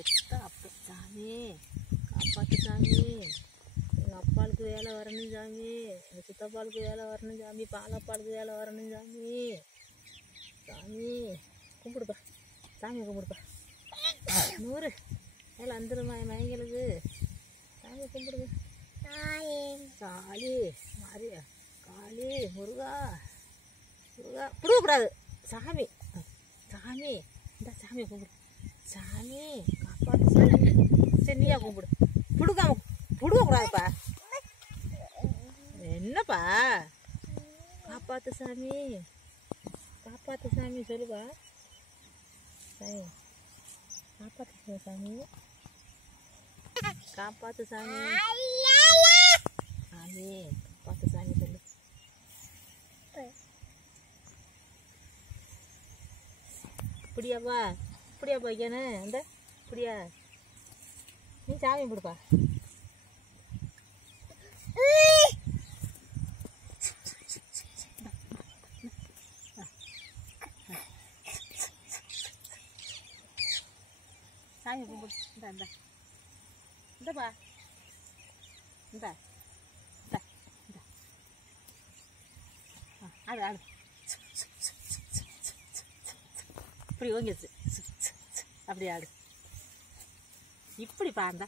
எத்தா அப்பா சாமி காப்பாற்று சாமி. எங்கள் அப்பாளுக்கு வேலை வரணும் சாமி, எங்கள் சித்தப்பாளுக்கு வேலை வரணும் சாமி, பாலப்பாளுக்கு வேலை வரணும் சாமி. சாமி கும்பிடுப்பா, சாமி கும்பிடுப்பா. 100 வேலை வந்துடுமா மயங்களுக்கு. சாமி கும்பிடுங்க. காளி மாரியா, காளி முருகா முருகா. பிடுங்கக்கூடாது சாமி. சாமி இந்த சாமியை கும்பிடு. சாமி காப்பாற்று சாமி. சரி நீயா கும்பிடு. பிடுங்கக்கூடாதுப்பா. என்னப்பா? காப்பாற்று சாமி, காப்பாற்று சாமி சொல்லுப்பா. சாமி காப்பாற்று சாமி, காப்பாற்று சாமி. சாமி காப்பாற்று சாமி சொல்லு. இப்படியாப்பா, இப்படியாப்பா வைக்கணும். இந்த இப்படியா நீ சாமி கும்பிடுப்பா. சாமி கும்பிடு. இந்த இந்த இந்தப்பா, இந்த இந்த இந்த ஆடு ஆடு. இப்படி ஓங்கிடுச்சு. அப்படி ஆடு. இப்படிப்பா. அந்த